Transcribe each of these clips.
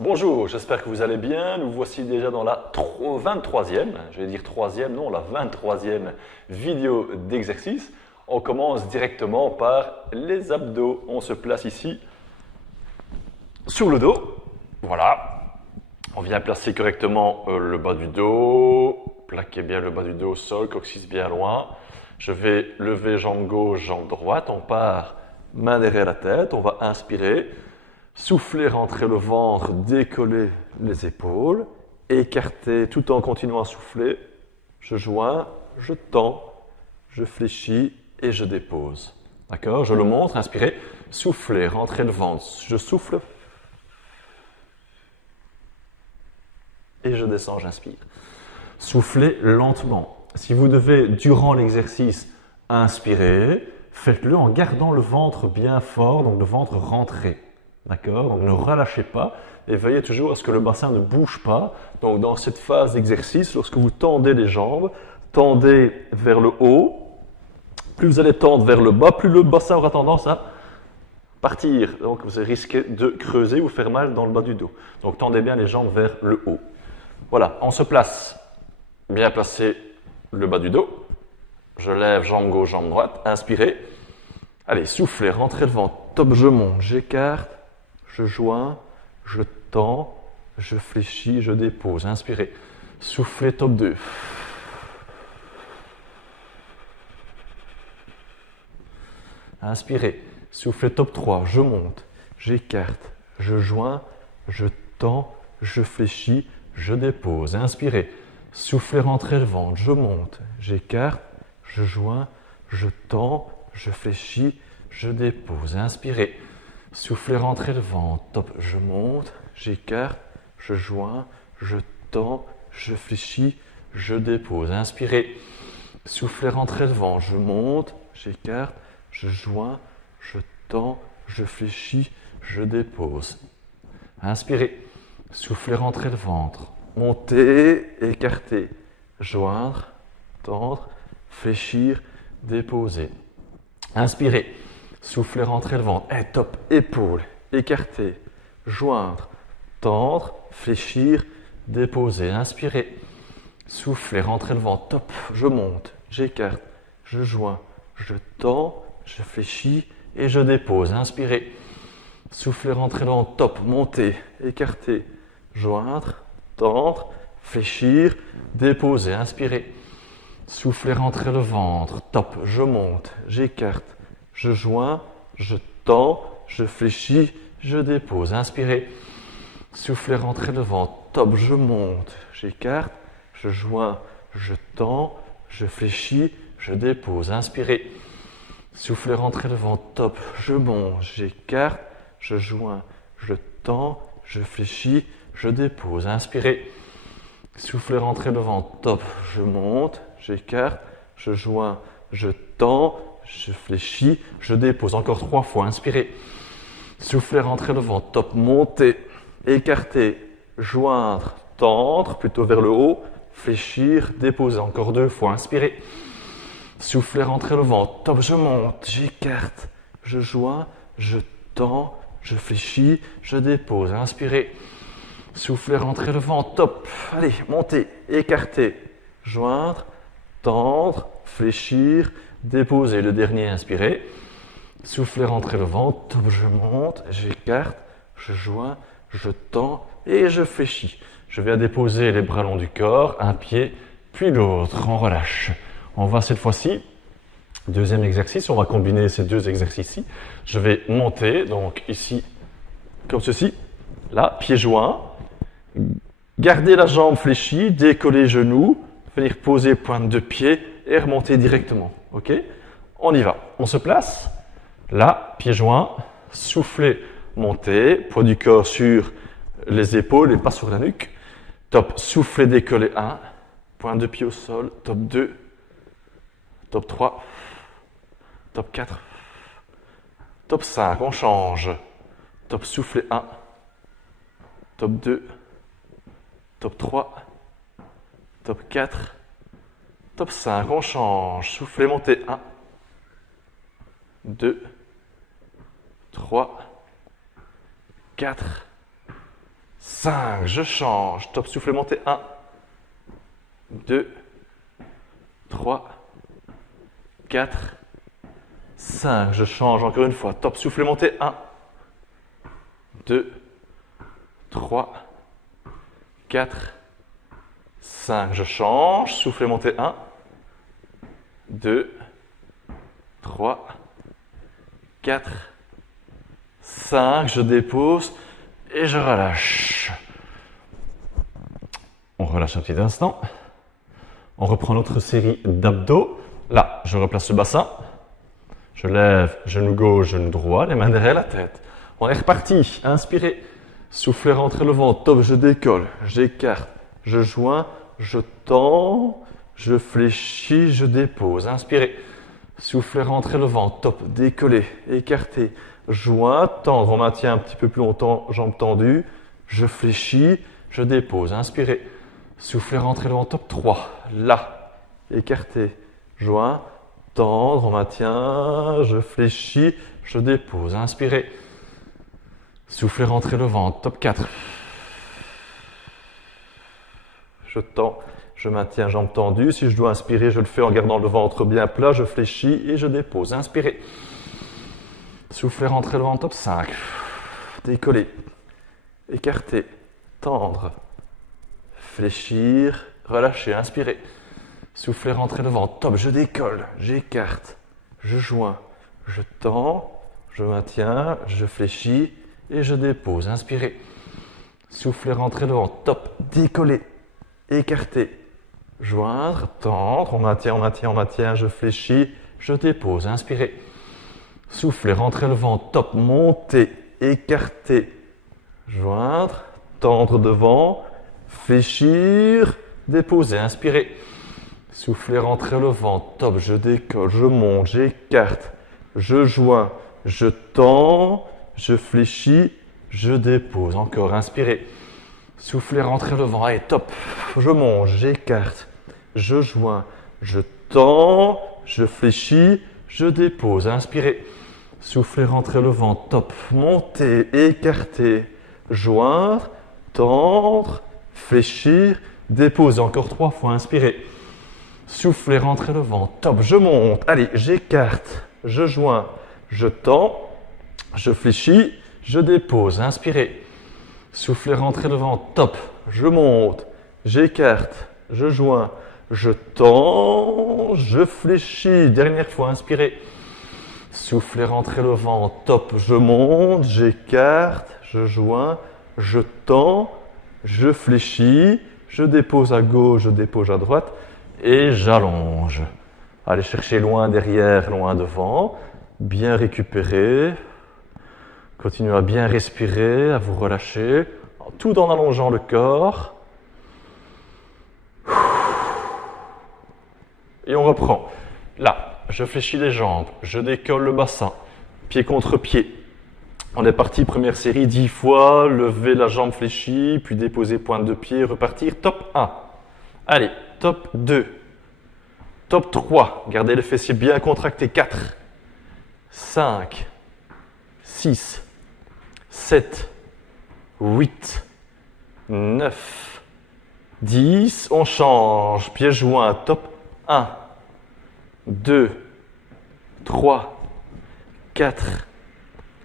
Bonjour, j'espère que vous allez bien. Nous voici déjà dans la 23e, je vais dire 3e, non, la 23e vidéo d'exercice. On commence directement par les abdos. On se place ici sur le dos. Voilà. On vient placer correctement le bas du dos. Plaquez bien le bas du dos au sol, coccyx bien loin. Je vais lever jambe gauche, jambe droite. On part main derrière la tête. On va inspirer. Souffler, rentrer le ventre, décoller les épaules, écarter tout en continuant à souffler. Je joins, je tends, je fléchis et je dépose. D'accord? Je le montre, inspirez, souffler, rentrer le ventre, je souffle et je descends, j'inspire. Soufflez lentement. Si vous devez, durant l'exercice, inspirer, faites-le en gardant le ventre bien fort, donc le ventre rentré. D'accord? Donc ne relâchez pas et veillez toujours à ce que le bassin ne bouge pas. Donc dans cette phase d'exercice, lorsque vous tendez les jambes, tendez vers le haut. Plus vous allez tendre vers le bas, plus le bassin aura tendance à partir. Donc vous risquez de creuser ou faire mal dans le bas du dos. Donc tendez bien les jambes vers le haut. Voilà, on se place. Bien placer le bas du dos. Je lève jambe gauche, jambe droite. Inspirez. Allez, soufflez, rentrez le ventre. Top, je monte, j'écarte. Je joins, je tends, je fléchis, je dépose. Inspirez. Soufflez, top 2. Inspirez. Soufflez, top 3. Je monte, j'écarte, je joins, je tends, je fléchis, je dépose. Inspirez. Soufflez, rentrez le ventre. Je monte, j'écarte, je joins, je tends, je fléchis, je dépose. Inspirez. Soufflez, rentrez le ventre. Top, je monte, j'écarte, je joins, je tends, je fléchis, je dépose. Inspirez. Soufflez, rentrez le ventre. Je monte, j'écarte, je joins, je tends, je fléchis, je dépose. Inspirez. Soufflez, rentrez le ventre. Montez, écartez, joindre, tendre, fléchir, déposer. Inspirez. Soufflez, rentrez le ventre. Top. Épaules, écartez, joindre, tendre, fléchir, déposer. Inspirez. Soufflez, rentrez le ventre. Top. Je monte, j'écarte, je joins, je tends, je fléchis et je dépose. Inspirez. Soufflez, rentrez le ventre. Top. Montez, écartez, joindre, tendre, fléchir, déposer. Inspirez. Soufflez, rentrez le ventre. Top. Je monte, j'écarte, je joins, je tends, je fléchis, je dépose. Inspirez. Soufflez, rentrez le ventre. Top, je monte, j'écarte, je joins, je tends, je fléchis, je dépose. Inspirez. Soufflez, rentrez le ventre. Top, je monte, j'écarte, je joins, je tends, je fléchis, je dépose. Inspirez. Soufflez, rentrez le ventre. Top, je monte, j'écarte, je joins, je tends, je fléchis, je dépose. Encore 3 fois. Inspirez. Soufflez, rentrez le ventre. Top. Montez, écartez, joindre, tendre, plutôt vers le haut, fléchir, déposer. Encore 2 fois. Inspirez. Soufflez, rentrez le ventre. Top. Je monte, j'écarte, je joins, je tends, je fléchis, je dépose. Inspirez. Soufflez, rentrez le ventre. Top. Allez, montez, écartez, joindre, tendre, fléchir, déposer. Le dernier, inspirez. Soufflez, rentrez le ventre. Top, je monte, j'écarte, je joins, je tends et je fléchis. Je viens déposer les bras long du corps, un pied, puis l'autre. On relâche. On va cette fois-ci, deuxième exercice, on va combiner ces deux exercices-ci. Je vais monter, donc ici, comme ceci. Là, pied joint. Gardez la jambe fléchie, décoller les genoux, venir poser pointe de pied et remonter directement. Ok? On y va. On se place. Là, pied joint, soufflez, montez, poids du corps sur les épaules et pas sur la nuque. Top, soufflez, décollez 1, pointe de pied au sol, top 2, top 3, top 4, top 5, on change. Top, soufflez 1, top 2, top 3, top 4, top 5, on change. Soufflez, montez 1, 2, 3, 4, 5, je change. Top, soufflez, montez. 1, 2, 3, 4, 5. Je change encore une fois. Top, soufflez, montez. 1, 2, 3, 4, 5. Je change. Soufflez, montez. 1, 2, 3, 4, 5. Je dépose et je relâche. On relâche un petit instant. On reprend notre série d'abdos. Là, je replace le bassin. Je lève genou gauche, genou droit, les mains derrière la tête. On est reparti. Inspirez. Soufflez, rentrez le ventre. Top, je décolle. J'écarte. Je joins. Je tends. Je fléchis. Je dépose. Inspirez. Soufflez, rentrez le ventre. Top, décollez. Écartez. Joint. Tendre. On maintient un petit peu plus longtemps. Jambes tendues. Je fléchis. Je dépose. Inspirez. Soufflez, rentrez le ventre. Top 3. Là. Écartez. Joint. Tendre, on maintient, je fléchis, je dépose. Inspirez. Soufflez, rentrez le ventre. Top 4. Je tends, je maintiens, jambes tendues. Si je dois inspirer, je le fais en gardant le ventre bien plat. Je fléchis et je dépose. Inspirez. Soufflez, rentrez le ventre. Top 5. Décoller. Écarter. Tendre. Fléchir. Relâcher. Inspirez. Soufflez, rentrez le ventre. Top, je décolle, j'écarte, je joins, je tends, je maintiens, je fléchis et je dépose. Inspirez. Soufflez, rentrez le ventre. Top, décoller, écarter, joindre, tendre, on maintient, je fléchis, je dépose. Inspirez. Soufflez, rentrez le ventre. Top, monter, écarter, joindre, tendre devant, fléchir, déposer. Inspirez. Soufflez, rentrez le ventre. Top, je décolle, je monte, j'écarte, je joins, je tends, je fléchis, je dépose. Encore, inspirez. Soufflez, rentrez le ventre. Allez, top, je monte, j'écarte, je joins, je tends, je fléchis, je dépose. Inspirez. Soufflez, rentrez le ventre. Top, montez, écarter, joindre, tendre, fléchir, déposer. Encore 3 fois. Inspirez. Soufflez, rentrez le ventre. Top, je monte. Allez, j'écarte, je joins, je tends, je fléchis, je dépose. Inspirez. Soufflez, rentrez le ventre. Top, je monte, j'écarte, je joins, je tends, je fléchis. Dernière fois, inspirez. Soufflez, rentrez le ventre. Top, je monte, j'écarte, je joins, je tends, je fléchis, je dépose à gauche, je dépose à droite. Et j'allonge. Allez chercher loin derrière, loin devant. Bien récupérer. Continuez à bien respirer, à vous relâcher. Tout en allongeant le corps. Et on reprend. Là, je fléchis les jambes. Je décolle le bassin. Pied contre pied. On est parti, première série, 10 fois. Lever la jambe fléchie, puis déposer pointe de pied, repartir. Top 1. Allez, top 2, top 3, gardez les fessiers bien contractés, 4, 5, 6, 7, 8, 9, 10, on change, pieds joints, top 1, 2, 3, 4,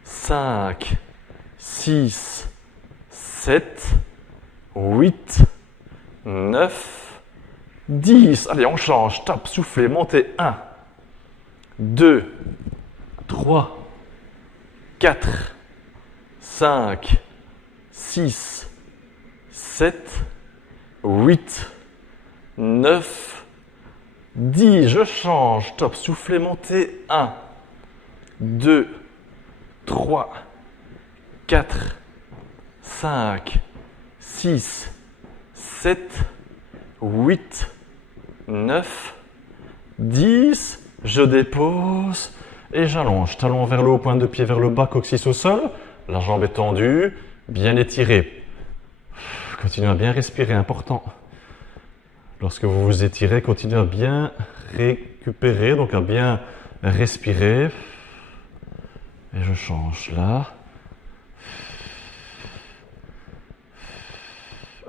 5, 6, 7, 8, 9, 10. Allez, on change. Top, soufflez, montez. 1, 2, 3, 4, 5, 6, 7, 8, 9, 10. Je change. Top, soufflez, montez. 1, 2, 3, 4, 5, 6, 7, 8, 9, 10. Je dépose et j'allonge. Talon vers le haut, pointe de pied vers le bas, coccyx au sol. La jambe est tendue, bien étirée. Continuez à bien respirer, important. Lorsque vous vous étirez, continuez à bien récupérer, donc à bien respirer. Et je change là.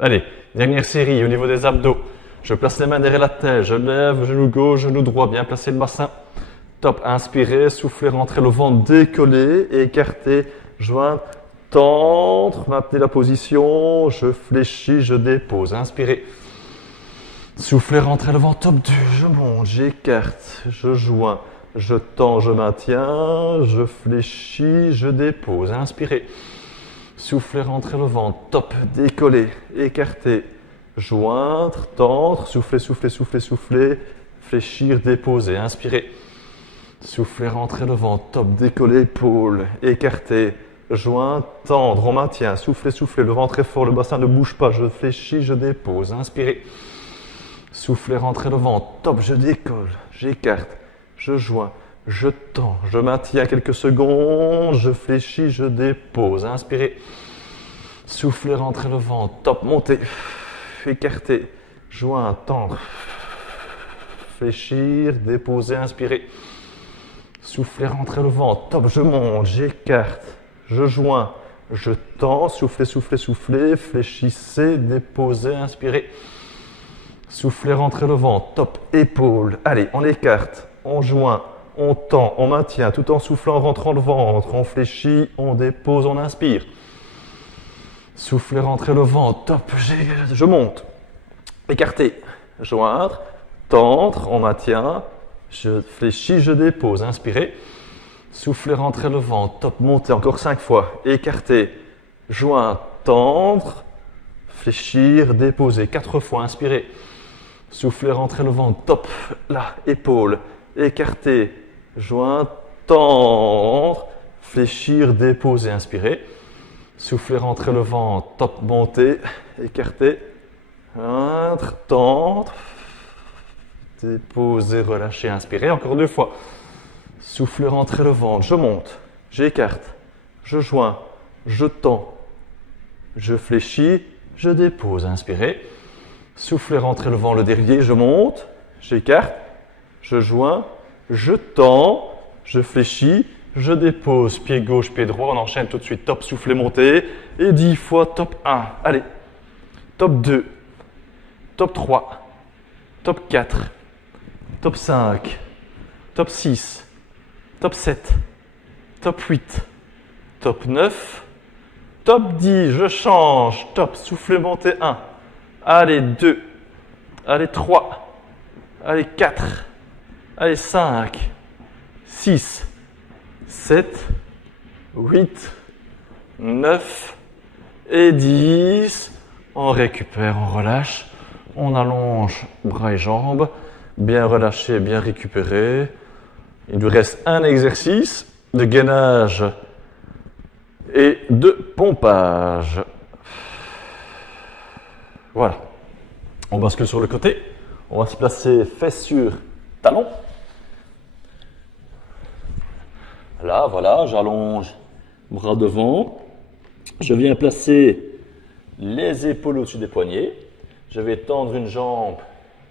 Allez, dernière série au niveau des abdos. Je place les mains derrière la tête, je lève, genou gauche, genou droit, bien placer le bassin. Top, inspirez, soufflez, rentrez le ventre, décollez, écartez, joindre, tendre, maintenez la position, je fléchis, je dépose, inspirez. Soufflez, rentrez le ventre, top 2, je monte, j'écarte, je joins, je tends, je maintiens, je fléchis, je dépose, inspirez. Soufflez, rentrez le ventre, top, décollez, écartez, joindre, tendre, soufflez, soufflez, soufflez, soufflez, fléchir, déposer, inspirez. Soufflez, rentrez le ventre, top, décollez, épaule, écartez, joint, tendre, on maintient, soufflez, soufflez, le ventre est fort, le bassin ne bouge pas, je fléchis, je dépose, inspirez. Soufflez, rentrez le ventre, top, je décolle, j'écarte, je joins, je tends, je maintiens quelques secondes, je fléchis, je dépose, inspirez. Soufflez, rentrez le ventre, top, montez, écartez, joint, tendre, fléchir, déposer, inspirez. Soufflez, rentrez le ventre, top, je monte, j'écarte, je joins, je tends, soufflez, soufflez, soufflez, fléchissez, déposez, inspirez. Soufflez, rentrez le ventre, top, épaule, allez, on écarte, on joint, on tend, on maintient, tout en soufflant, rentrant le ventre, on fléchit, on dépose, on inspire. Soufflez, rentrez le ventre, top, je monte, écartez, joindre, tendre, on maintient, je fléchis, je dépose, inspirez. Soufflez, rentrez le ventre, top, montez, encore 5 fois, écartez, joint, tendre, fléchir, déposer, 4 fois, inspirez. Soufflez, rentrez le ventre, top, là, épaule, écartez, joint, tendre, fléchir, déposer, inspirez. Soufflez, rentrez le ventre, top, montez, écartez, joindre, tendre, déposer, relâchez, inspirez, encore 2 fois. Soufflez, rentrez le ventre, je monte, j'écarte, je joins, je tends, je fléchis, je dépose, inspirez. Soufflez, rentrez le ventre, le derrière, je monte, j'écarte, je joins, je tends, je fléchis, je dépose, pied gauche, pied droit, on enchaîne tout de suite, top, soufflez, montez, et 10 fois, top 1, allez, top 2, top 3, top 4, top 5, top 6, top 7, top 8, top 9, top 10, je change, top, soufflez, montez 1, allez 2, allez 3, allez 4, allez 5, 6, 7, 8, 9 et 10. On récupère, on relâche, on allonge bras et jambes, bien relâché, bien récupéré. Il nous reste un exercice de gainage et de pompage. Voilà. On bascule sur le côté. On va se placer fesses sur talons. Là, voilà, j'allonge bras devant. Je viens placer les épaules au-dessus des poignets. Je vais tendre une jambe,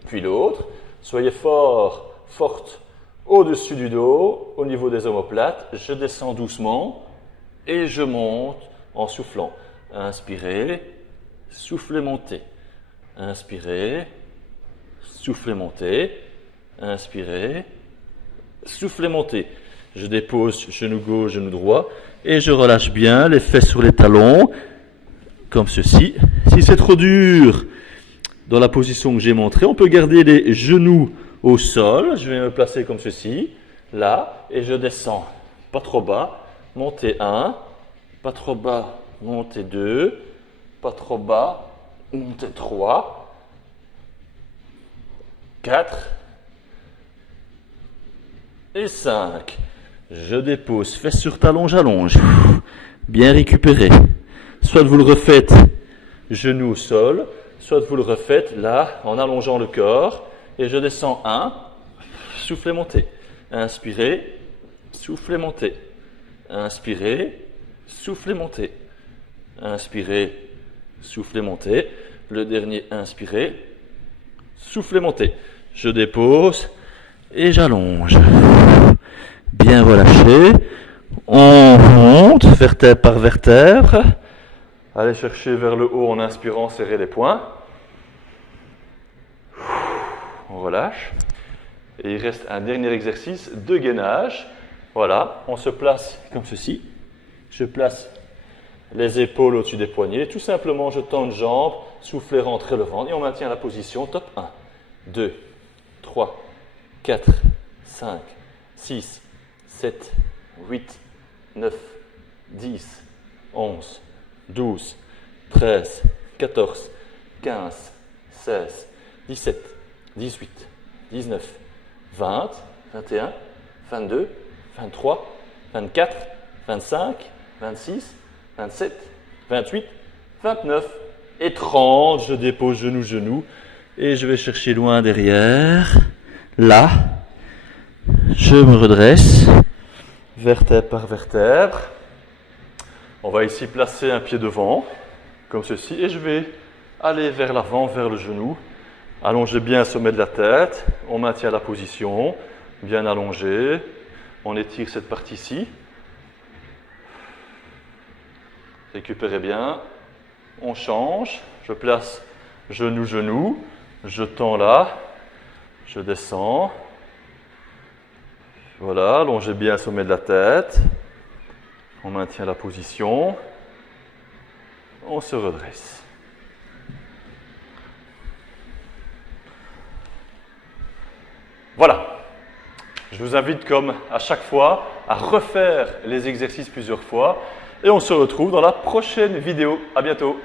puis l'autre. Soyez fort, forte au-dessus du dos, au niveau des omoplates. Je descends doucement et je monte en soufflant. Inspirez, soufflez, montez. Inspirez, soufflez, montez. Inspirez, soufflez, montez. Je dépose genou gauche, genou droit et je relâche bien les fesses sur les talons, comme ceci. Si c'est trop dur dans la position que j'ai montrée, on peut garder les genoux au sol. Je vais me placer comme ceci, là, et je descends. Pas trop bas, montez 1, pas trop bas, montez 2, pas trop bas, montez 3, 4 et 5. Je dépose, fesses sur talons, j'allonge. Bien récupéré. Soit vous le refaites genou au sol, soit vous le refaites là en allongeant le corps. Et je descends 1, soufflez, montez. Inspirez, soufflez, montez. Inspirez, soufflez, montez. Inspirez, soufflez, montez. Le dernier, inspirez, soufflez, montez. Je dépose et j'allonge. Bien relâché. On monte vertèbre par vertèbre. Allez chercher vers le haut en inspirant, serrer les poings. On relâche. Et il reste un dernier exercice de gainage. Voilà, on se place comme ceci. Je place les épaules au-dessus des poignets. Tout simplement, je tends une jambe, souffler, rentrer le ventre et on maintient la position. Top 1, 2, 3, 4, 5, 6, 7, 8, 9, 10, 11, 12, 13, 14, 15, 16, 17, 18, 19, 20, 21, 22, 23, 24, 25, 26, 27, 28, 29 et 30. Je dépose genou et je vais chercher loin derrière. Là, je me redresse, vertèbre par vertèbre. On va ici placer un pied devant, comme ceci, et je vais aller vers l'avant, vers le genou. Allongez bien le sommet de la tête, on maintient la position, bien allongé. On étire cette partie-ci. Récupérez bien. On change. Je place genou, je tends là, je descends. Voilà, allongez bien le sommet de la tête. On maintient la position. On se redresse. Voilà. Je vous invite, comme à chaque fois, à refaire les exercices plusieurs fois. Et on se retrouve dans la prochaine vidéo. À bientôt.